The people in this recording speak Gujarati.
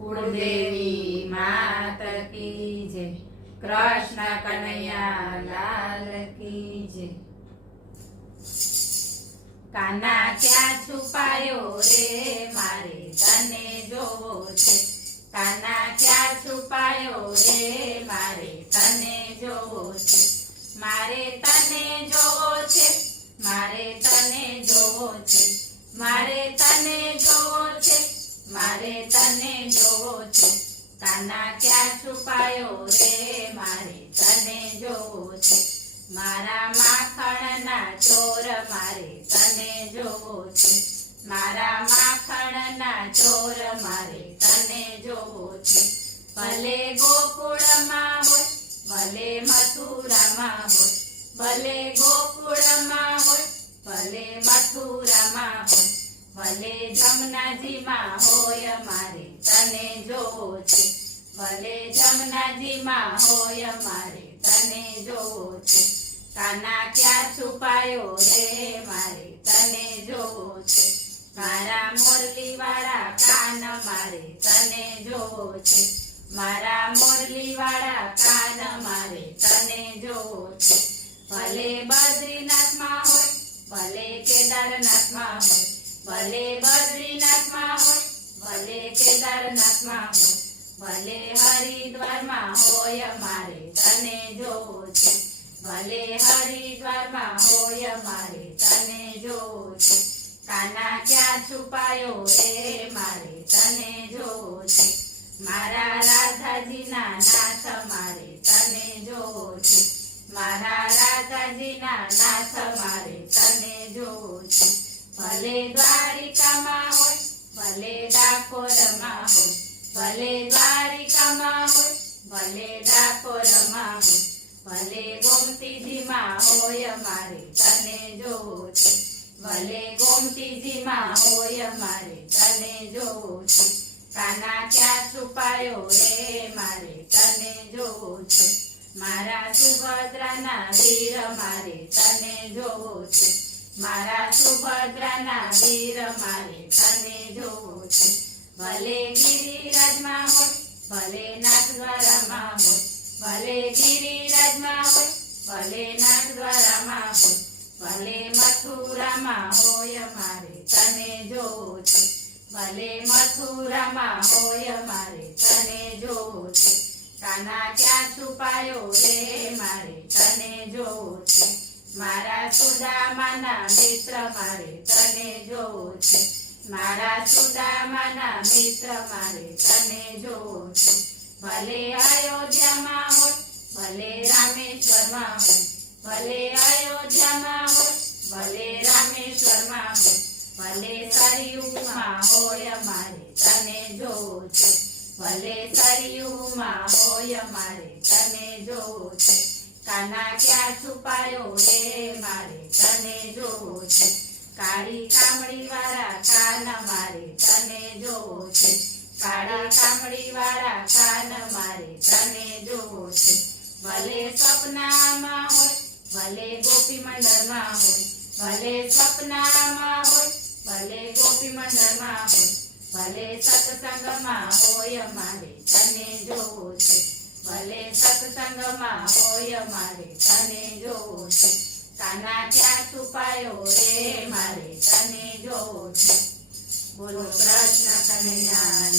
કુળદેવી માત કી જય, કૃષ્ણ કનૈયા લાલ કી જય। કાના ક્યાં છુપાયો રે મારે તને જોવો છે, કાના ક્યાં છુપાયો રે મારે તને જોવો છે, મારે તને જોવો છે, મારે તને જોવો છે, મારે તને જોવો છે, મારે તને જોવો છે, કાના ક્યાં છુપાયો રે મારે તને જોવો છે, મારા માખણના ચોર મારે તને જોવો છે, મારા માખણના ચોર મારે તને જોવો છે, ભલે ગોકુળમાં હોય ભલે મથુરામાં હોય, ભલે ગોકુળમાં હોય ભલે મથુરામાં હોય, ભલે જમનાજીમાં હોય મારે તને જોવો છે, ભલે જમનાજીમાં હોય મારે તને જોવો છે, કાના ક્યાં છુપાયો રે મારે તને જોવો છે, મારા મોરલી વાળા કાન મારે તને જોવો છે, મારા મોરલી વાળા કાન મારે તને જોવો છે, ભલે બદ્રીનાથમાં હોય ભલે કેદારનાથમાં હોય, ભલે બદ્રીનાથમાં હોય ભલે કેદારનાથમાં હોય, ભલે હરિદ્વારમાં હોય મારે તને જોવો છે, ભલે હરિદ્વારમાં હોય મારે તને જોવો છે, કાના ક્યાં છુપાયો રે મારે તને જોવો છે, મારા રાધાજીના નાથ મારે તને જોવો છે, મારા રાધાજીના નાથ મારે તને જોવો છે, ભલે દ્વારિકામાં હોય ભલે ડાકોરમાં હોય, ભલે દ્વારિકામાં હોય ભલે ડાકોરમાં હોય, ભલે ગોમતીજીમાં હોય મારે તને જોવો છે, ભલે ગોમતીજીમાં હોય મારે તને જોવો છે, કાના ક્યાં છુપાયો રે મારે તને જોવો છે, મારા સુભદ્રાના વીર મારે તને જોવો છે, મારા સુભદ્રાના વીર મારે તને જોવો છે, ભલે ગિરિરાજમાં હોય ભલે નાથદ્વારામાં હોય, ભલે ગિરિરાજમાં હોય ભલે નાથદ્વારામાં હોય, ભલે મથુરામાં હોય મારે તને જોવો છે, ભલે મથુરામાં હોય મારે તને જોવો છે, કાના ક્યાં છુપાયો રે મારે તને જોવો છે, મારા સુદામાના મિત્ર મારે તને જોવો છે, મારા સુદામાના મિત્ર મારે તને જોવો છે, ભલે અયોધ્યામાં હોય ભલે રામેશ્વરમાં હોય, ભલે અયોધ્યામાં હોય ભલે રામેશ્વરમાં હોય, ભલે સરયુમાં હોય મારે તને જોવો છે, ભલે સરયુમાં હોય મારે તને જોવો છે, કાના ક્યાં છુપાયો રે મારે તને જોવો છે, કાળી કામળી વાળા કાન મારે તને જોવો છે, કાળી કામળી વાળા કાન મારે તને જોવો છે, ભલે સપનામાં હોય ભલે ગોપી મંડળમાં હોય, ભલે સપનામાં હોય ભલે ગોપી મંડળમાં હોય, ભલે સત્સંગમાં હોય મારે તને જોવો છે, ભલે સત્સંગમાં હોય મારે તને જોવો છે, કાના ક્યાં છુપાયો રે મારે તને જોવો છે, બોલો કૃષ્ણ કનૈયા